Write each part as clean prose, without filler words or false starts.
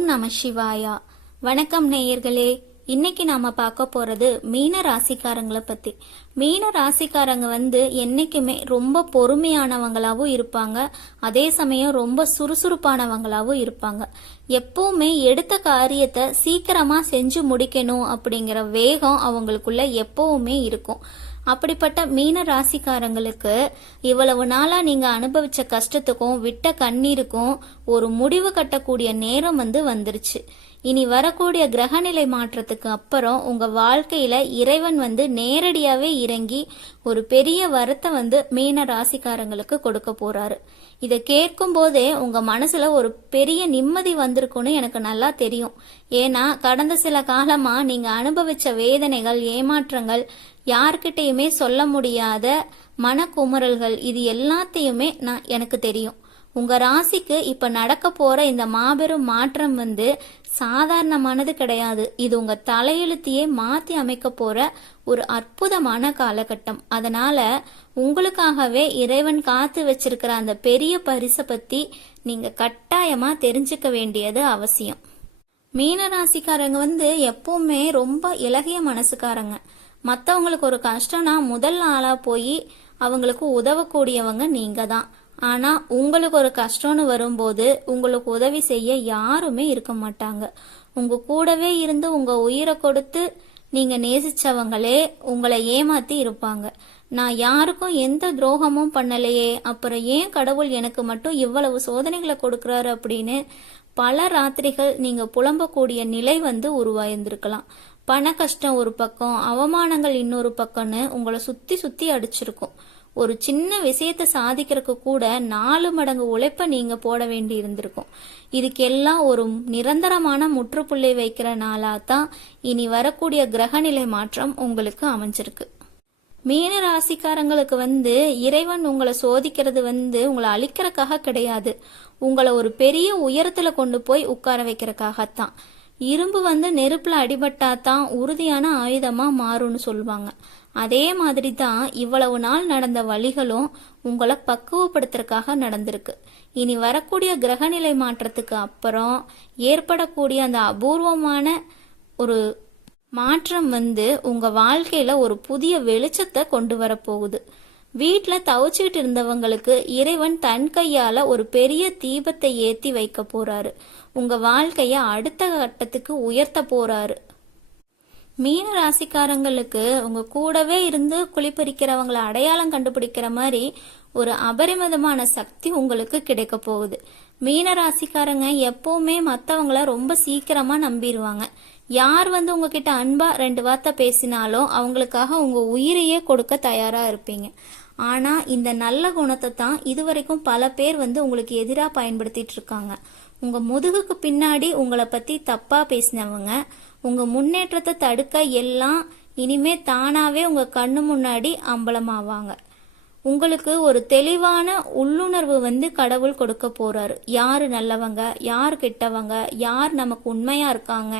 ஓம் நம சிவாயா. வணக்கம் நேயர்களே. இன்னைக்கு நாம பார்க்க போறது மீன ராசிக்காரங்களை பத்தி. மீன ராசிக்காரங்க என்னைக்குமே ரொம்ப பொறுமையானவங்களாவும் இருப்பாங்க, அதே சமயம் ரொம்ப சுறுசுறுப்பானவங்களாவும் இருப்பாங்க. எப்பவுமே எடுத்த காரியத்தை சீக்கிரமா செஞ்சு முடிக்கணும் அப்படிங்கிற வேகம் அவங்களுக்குள்ள எப்பவுமே இருக்கும். அப்படிப்பட்ட மீன ராசிக்காரங்களுக்கு இவ்வளவு நாளா நீங்க அனுபவிச்ச கஷ்டத்துக்கும் விட்ட கண்ணீருக்கும் ஒரு முடிவு கட்டக்கூடிய நேரம் வந்துருச்சு. இனி வரக்கூடிய கிரகநிலை மாற்றத்துக்கு அப்புறம் உங்க வாழ்க்கையில இறைவன் நேரடியாவே இறங்கி ஒரு பெரிய வரத்தை மீன ராசிக்காரங்களுக்கு கொடுக்க போறாரு. இதை கேட்கும் போதே உங்க மனசுல ஒரு பெரிய நிம்மதி வந்திருக்கும்னு எனக்கு நல்லா தெரியும். ஏன்னா கடந்த சில காலமா நீங்க அனுபவிச்ச வேதனைகள், ஏமாற்றங்கள், யார்கிட்டயுமே சொல்ல முடியாத மனக்குமுறல்கள், இது எல்லாத்தையுமே எனக்கு தெரியும். உங்க ராசிக்கு இப்ப நடக்க போற இந்த மாபெரும் மாற்றம் சாதாரணமானது கிடையாது. இது உங்க தலையெழுத்தையே மாத்தி அமைக்க போற ஒரு அற்புதமான காலகட்டம். அதனால உங்களுக்காகவே இறைவன் காத்து வச்சிருக்கிற அந்த பெரிய பரிசை பத்தி நீங்க கட்டாயமா தெரிஞ்சுக்க வேண்டியது அவசியம். மீனராசிக்காரங்க எப்பவுமே ரொம்ப இலகிய மனசுக்காரங்க. மற்றவங்களுக்கு ஒரு கஷ்டம்னா முதல் ஆளா போய் அவங்களுக்கு உதவக்கூடியவங்க நீங்க தான். ஆனா உங்களுக்கு ஒரு கஷ்டம்னு வரும்போது உங்களுக்கு உதவி செய்ய யாருமே இருக்க மாட்டாங்க. உங்க கூடவே இருந்து உங்க உயிரை கொடுத்து நீங்க நேசிச்சவங்களே உங்களை ஏமாத்தி இருப்பாங்க. நான் யாருக்கும் எந்த துரோகமும் பண்ணலையே, அப்புறம் ஏன் கடவுள் எனக்கு மட்டும் இவ்வளவு சோதனைகளை கொடுக்கறாரு அப்படின்னு பல ராத்திரிகள் நீங்க புலம்பக்கூடிய நிலை உருவாயிருந்திருக்கலாம். பண கஷ்டம் ஒரு பக்கம், அவமானங்கள் இன்னொரு பக்கம்னு உங்களை சுத்தி சுத்தி அடிச்சிருக்கும். ஒரு சின்ன விஷயத்தை சாதிக்கிறதுக்கு கூட 4 மடங்கு உழைப்ப நீங்க போட வேண்டி இருந்திருக்கும். இதுக்கெல்லாம் ஒரு நிரந்தரமான முற்றுப்புள்ளி வைக்கிற நாளாதான் இனி வரக்கூடிய கிரகநிலை மாற்றம் உங்களுக்கு அமைஞ்சிருக்கு. மீன ராசிக்காரங்களுக்கு இறைவன் உங்களை சோதிக்கிறது உங்களை அழிக்கிறதுக்காக கிடையாது, உங்களை ஒரு பெரிய உயரத்துல கொண்டு போய் உட்கார வைக்கிறதுக்காகத்தான். இரும்பு நெருப்புல அடிபட்டாதான் உறுதியான ஆயுதமா மாறும்னு சொல்லுவாங்க. அதே மாதிரி தான் இவ்வளவு நாள் நடந்த வழிகளும் உங்களை பக்குவப்படுத்துறதுக்காக நடந்திருக்கு. இனி வரக்கூடிய கிரகநிலை மாற்றத்துக்கு அப்புறம் ஏற்படக்கூடிய அந்த அபூர்வமான ஒரு மாற்றம் உங்க வாழ்க்கையில ஒரு புதிய வெளிச்சத்தை கொண்டு வரப்போகுது. வீட்டுல தவிச்சுக்கிட்டு இருந்தவங்களுக்கு இறைவன் தன் கையால ஒரு பெரிய தீபத்தை ஏத்தி வைக்க போறாரு. உங்க வாழ்க்கைய அடுத்த கட்டத்துக்கு உயர்த்த போறாரு. மீன ராசிக்காரங்களுக்கு உங்க கூடவே இருந்து குளிப்பறிக்கிறவங்களை அடையாளம் கண்டுபிடிக்கிற மாதிரி ஒரு அபரிமிதமான சக்தி உங்களுக்கு கிடைக்க போகுது. மீன ராசிக்காரங்க எப்பவுமே மற்றவங்கள ரொம்ப சீக்கிரமா நம்பிடுவாங்க. யார் உங்ககிட்ட அன்பா 2 வார்த்தை பேசினாலும் அவங்களுக்காக உங்க உயிரையே கொடுக்க தயாரா இருப்பீங்க. ஆனா இந்த நல்ல குணத்தை தான் இதுவரைக்கும் பல பேர் உங்களுக்கு எதிராக பயன்படுத்திட்டு இருக்காங்க. உங்க முதுகுக்கு பின்னாடி உங்களை பத்தி தப்பா பேசினவங்க உங்க முன்னேற்றத்தை தடுக்க எல்லாம் இனிமே தானாவே உங்க கண்ணு முன்னாடி அம்பலமாவாங்க. உங்களுக்கு ஒரு தெளிவான உள்ளுணர்வு கடவுள் கொடுக்க போறாரு. யாரு நல்லவங்க, யார் கெட்டவங்க, யார் நமக்கு உண்மையா இருக்காங்க,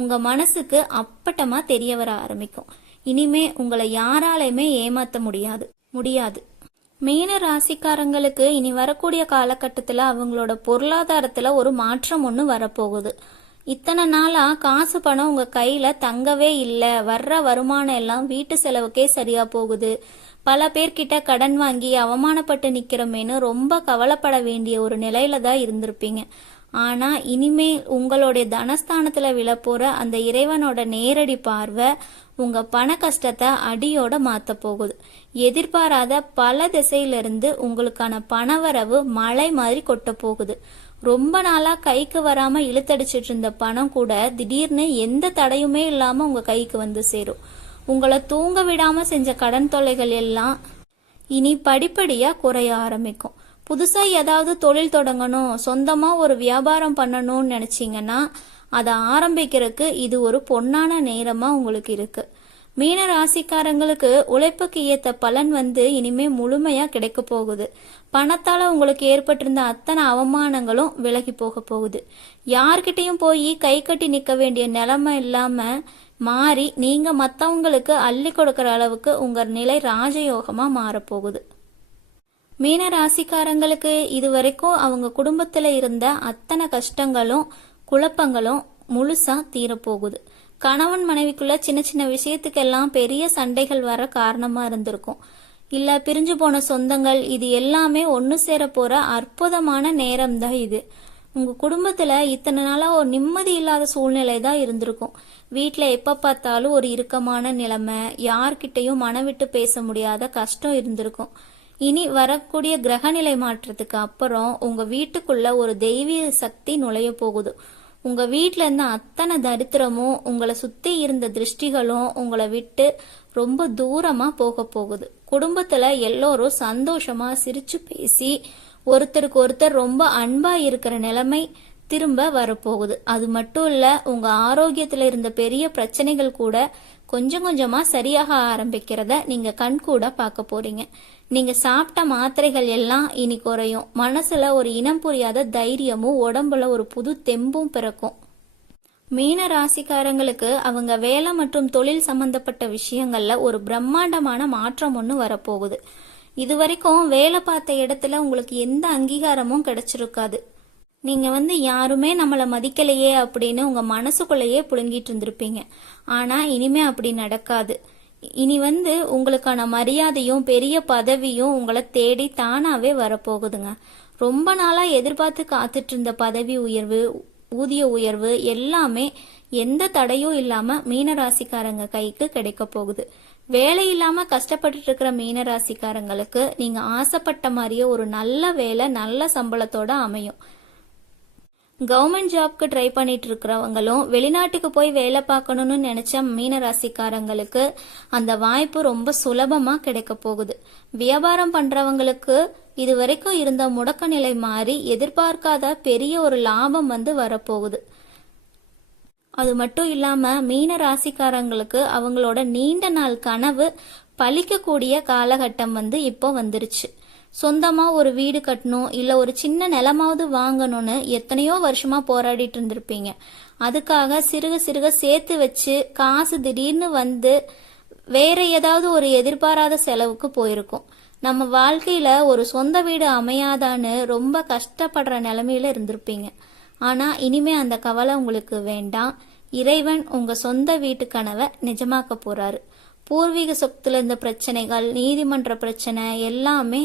உங்க மனசுக்கு அப்பட்டமா தெரிய வர ஆரம்பிக்கும். இனிமே உங்களை யாராலையுமே ஏமாத்த முடியாது. மீன ராசிக்காரங்களுக்கு இனி வரக்கூடிய காலகட்டத்துல அவங்களோட பொருளாதாரத்துல ஒரு மாற்றம் ஒண்ணு வரப்போகுது. இத்தனை நாளா காசு பணம் உங்க கையில தங்கவே இல்லை, வர்ற வருமானம் எல்லாம் வீட்டு செலவுக்கே சரியா போகுது. பல பேர்கிட்ட கடன் வாங்கி அவமானப்பட்டு நிக்கிறோமேனு ரொம்ப கவலைப்பட வேண்டிய ஒரு நிலையில தான் இருந்திருப்பீங்க. ஆனா இனிமேல் உங்களுடைய தனஸ்தானத்துல விழப்போற அந்த இறைவனோட நேரடி பார்வை உங்க பண கஷ்டத்தை அடியோட மாத்த போகுது. எதிர்பாராத பல திசையிலிருந்து உங்களுக்கான பணவரவு மழை மாதிரி கொட்ட போகுது. ரொம்ப நாளா கைக்கு வராம இழுத்தடிச்சிட்டு இருந்த பணம் கூட திடீர்னு எந்த தடையுமே இல்லாம உங்க கைக்கு சேரும். உங்களை தூங்க விடாம செஞ்ச கடன் தொல்லைகள் எல்லாம் இனி படிப்படியா குறைய ஆரம்பிக்கும். புதுசா ஏதாவது தொழில் தொடங்கணும், சொந்தமா ஒரு வியாபாரம் பண்ணணும்னு நினைச்சீங்கன்னா அதை ஆரம்பிக்கிறதுக்கு இது ஒரு பொன்னான நேரமா உங்களுக்கு இருக்கு. மீன ராசிக்காரங்களுக்கு உழைப்புக்கு ஏத்த பலன் இனிமே முழுமையா கிடைக்க போகுது. பணத்தால உங்களுக்கு ஏற்பட்டிருந்த அத்தனை அவமானங்களும் விலகி போக போகுது. யார்கிட்டையும் போய் கை கட்டி நிக்க வேண்டிய நிலைமை இல்லாம மாறி நீங்க மத்தவங்களுக்கு அள்ளி கொடுக்கற அளவுக்கு உங்க நிலை ராஜயோகமா மாறப்போகுது. மீன ராசிக்காரங்களுக்கு இதுவரைக்கும் அவங்க குடும்பத்துல இருந்த அத்தனை கஷ்டங்களும் குழப்பங்களும் முழுசா தீரப்போகுது. கணவன் மனைவிக்குள்ள சின்ன சின்ன விஷயத்துக்கெல்லாம் பெரிய சண்டைகள் வர காரணமா இருந்திருக்கும். இல்ல பிரிஞ்சு போன சொந்தங்கள், இது எல்லாமே ஒன்னு சேர போற அற்புதமான நேரம் தான் இது. உங்க குடும்பத்துல இத்தனை நாளா ஒரு நிம்மதி இல்லாத சூழ்நிலை தான் இருந்திருக்கும். வீட்டுல எப்ப பார்த்தாலும் ஒரு இறுக்கமான நிலைமை, யார்கிட்டையும் மனவிட்டு பேச முடியாத கஷ்டம் இருந்திருக்கும். இனி வரக்கூடிய கிரகநிலை மாற்றத்துக்கு அப்புறம் உங்க வீட்டுக்குள்ள ஒரு தெய்வீக சக்தி நுழைய போகுது. உங்க வீட்டுல இருந்த அத்தனை தரித்திரமும், உங்களை சுத்தி இருந்த திருஷ்டிகளும் உங்களை விட்டு ரொம்ப தூரமா போக போகுது. குடும்பத்துல எல்லோரும் சந்தோஷமா சிரிச்சு பேசி ஒருத்தருக்கு ஒருத்தர் ரொம்ப அன்பா இருக்கிற நிலைமை திரும்ப வரப்போகுது. அது மட்டும் இல்ல, உங்க ஆரோக்கியத்துல இருந்த பெரிய பிரச்சனைகள் கூட கொஞ்சம் கொஞ்சமா சரியாக ஆரம்பிக்கிறத நீங்க கண்கூட பார்க்க போறீங்க. நீங்க சாப்பிட்ட மாத்திரைகள் எல்லாம் இனி குறையும். மனசுல ஒரு இனம் புரியாத தைரியமும், உடம்புல ஒரு புது தெம்பும் பிறக்கும். மீன ராசிக்காரங்களுக்கு அவங்க வேலை மற்றும் தொழில் சம்பந்தப்பட்ட விஷயங்கள்ல ஒரு பிரம்மாண்டமான மாற்றம் ஒன்று வரப்போகுது. இதுவரைக்கும் வேலை பார்த்த இடத்துல உங்களுக்கு எந்த அங்கீகாரமும் கிடைச்சிருக்காது. நீங்க யாருமே நம்மளை மதிக்கலையே அப்படின்னு உங்க மனசுக்குள்ளேயே புழுங்கிட்டு இருந்திருப்பீங்க. ஆனா இனிமே அப்படி நடக்காது. இனி உங்களுக்கான மரியாதையும் பெரிய பதவியும் உங்களை தேடி தானாவே வரப்போகுதுங்க. ரொம்ப நாளா எதிர்பார்த்து காத்துட்டு இருந்த பதவி உயர்வு, ஊதிய உயர்வு எல்லாமே எந்த தடையும் இல்லாம மீனராசிக்காரங்க கைக்கு கிடைக்க போகுது. வேலை இல்லாம கஷ்டப்பட்டு இருக்கிற மீனராசிக்காரங்களுக்கு நீங்க ஆசைப்பட்ட மாதிரியே ஒரு நல்ல வேலை, நல்ல சம்பளத்தோட அமையும். கவர்மெண்ட் ஜாப்க்கு ட்ரை பண்ணிட்டு இருக்கிறவங்களும், வெளிநாட்டுக்கு போய் வேலை பார்க்கணும்னு நினைச்ச மீனராசிக்காரங்களுக்கு அந்த வாய்ப்பு ரொம்ப சுலபமா கிடைக்க போகுது. வியாபாரம் பண்றவங்களுக்கு இதுவரைக்கும் இருந்த முடக்க நிலை மாறி எதிர்பார்க்காத பெரிய ஒரு லாபம் வரப்போகுது. அது மட்டும் இல்லாம மீன ராசிக்காரங்களுக்கு அவங்களோட நீண்ட நாள் கனவு பலிக்கக்கூடிய காலகட்டம் இப்போ வந்துருச்சு. சொந்தமா ஒரு வீடு கட்டணும், இல்ல ஒரு சின்ன நிலமாவது வாங்கணும்னு எத்தனையோ வருஷமா போராடிட்டு இருந்திருப்பீங்க. அதுக்காக சிறுக சிறுக சேர்த்து வச்சு காசு திடீர்னு வேற ஏதாவது ஒரு எதிர்பாராத செலவுக்கு போயிருக்கும். நம்ம வாழ்க்கையில ஒரு சொந்த வீடு அமையாதான்னு ரொம்ப கஷ்டப்படுற நிலைமையில இருந்திருப்பீங்க. ஆனா இனிமே அந்த கவலை உங்களுக்கு வேண்டாம். இறைவன் உங்க சொந்த வீட்டு கனவை நிஜமாக்க போறாரு. பூர்வீக சொத்துல இருந்த பிரச்சனைகள், நீதிமன்ற பிரச்சனை எல்லாமே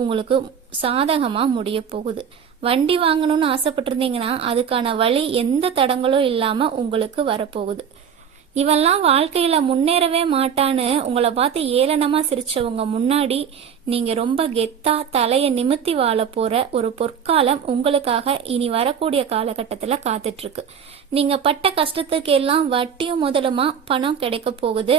உங்களுக்கு சாதகமா முடிய போகுது. வண்டி வாங்கணும்னு ஆசைப்பட்டிருந்தீங்கன்னா அதுக்கான வழி எந்த தடங்களும் இல்லாம உங்களுக்கு வரப்போகுது. இவெல்லாம் வாழ்க்கையில முன்னேறவே மாட்டான்னு உங்களை பார்த்து ஏளனமா சிரிச்சவங்க முன்னாடி நீங்க ரொம்ப கெத்தா தலைய நிமித்தி வாழ போற ஒரு பொற்காலம் உங்களுக்காக இனி வரக்கூடிய காலகட்டத்துல காத்துட்டு இருக்கு. நீங்க பட்ட கஷ்டத்துக்கு எல்லாம் வட்டியும் முதலுமா பணம் கிடைக்க போகுது.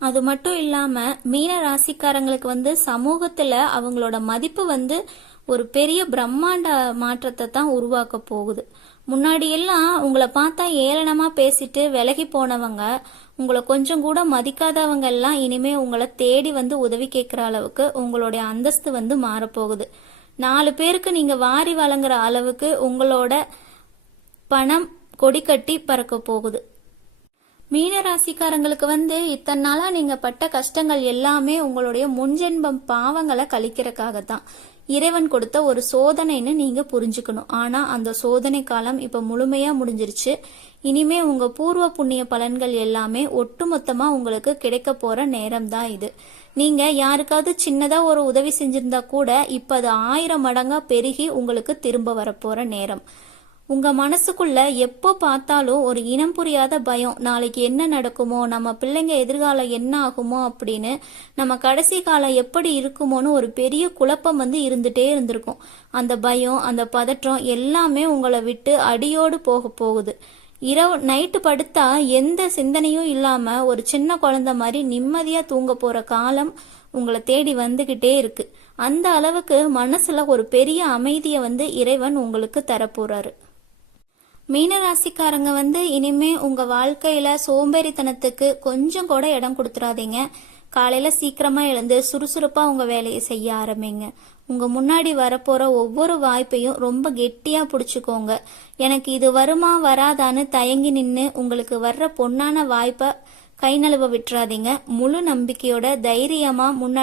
அது மட்டும் இல்லாம மீன ராசிக்காரங்களுக்கு சமூகத்துல அவங்களோட மதிப்பு ஒரு பெரிய பிரம்மாண்ட மாற்றத்தை தான் உருவாக்க போகுது. முன்னாடி எல்லாம் உங்களை பார்த்தா ஏளனமா பேசிட்டு விலகி போனவங்க, உங்களை கொஞ்சம் கூட மதிக்காதவங்க எல்லாம் இனிமே உங்களை தேடி உதவி கேட்கிற அளவுக்கு உங்களுடைய அந்தஸ்து மாறப்போகுது. 4 பேருக்கு நீங்க வாரி வழங்குற அளவுக்கு உங்களோட பணம் கொடி கட்டி பறக்க போகுது. மீன ராசிக்காரங்களுக்கு இத்தனை நாளா நீங்க பட்ட கஷ்டங்கள் எல்லாமே உங்களுடைய முன்ஜென்மம் பாவங்களை கழிக்கிறதுக்காகத்தான் இறைவன் கொடுத்த ஒரு சோதனைன்னு நீங்க புரிஞ்சுக்கணும். ஆனா அந்த சோதனை காலம் இப்ப முழுமையா முடிஞ்சிருச்சு. இனிமே உங்க பூர்வ புண்ணிய பலன்கள் எல்லாமே ஒட்டுமொத்தமா உங்களுக்கு கிடைக்க போற நேரம் தான் இது. நீங்க யாருக்காவது சின்னதா ஒரு உதவி செஞ்சிருந்தா கூட இப்ப அது 1000 மடங்கா பெருகி உங்களுக்கு திரும்ப வரப்போற நேரம். உங்க மனசுக்குள்ள எப்போ பார்த்தாலும் ஒரு இனம் புரியாத பயம், நாளைக்கு என்ன நடக்குமோ, நம்ம பிள்ளைங்க எதிர்காலம் என்ன ஆகுமோ அப்படின்னு, நம்ம கடைசி காலம் எப்படி இருக்குமோன்னு ஒரு பெரிய குழப்பம் இருந்துட்டே இருந்திருக்கும். அந்த பயம், அந்த பதற்றம் எல்லாமே உங்களை விட்டு அடியோடு போக போகுது. இரவு நைட்டு படுத்தா எந்த சிந்தனையும் இல்லாம ஒரு சின்ன குழந்தை மாதிரி நிம்மதியா தூங்க போற காலம் உங்களை தேடி வந்துகிட்டே இருக்கு. அந்த அளவுக்கு மனசுல ஒரு பெரிய அமைதியை இறைவன் உங்களுக்கு தரப்போறாரு. மீனராசிக்காரங்க இனிமே உங்க வாழ்க்கையில சோம்பேறித்தனத்துக்கு கொஞ்சம் கூட இடம் கொடுத்துடாதீங்க. காலையில சீக்கிரமா எழுந்து சுறுசுறுப்பா உங்க வேலையை செய்ய ஆரம்பிங்க. உங்க முன்னாடி வரப்போற ஒவ்வொரு வாய்ப்பையும் ரொம்ப கெட்டியா புடிச்சுக்கோங்க. எனக்கு இது வருமா வராதான்னு தயங்கி நின்று உங்களுக்கு வர்ற பொன்னான வாய்ப்பை கை நழுவ விட்டுறாதீங்க. முழு நம்பிக்கையோட தைரியமா முன்னாடி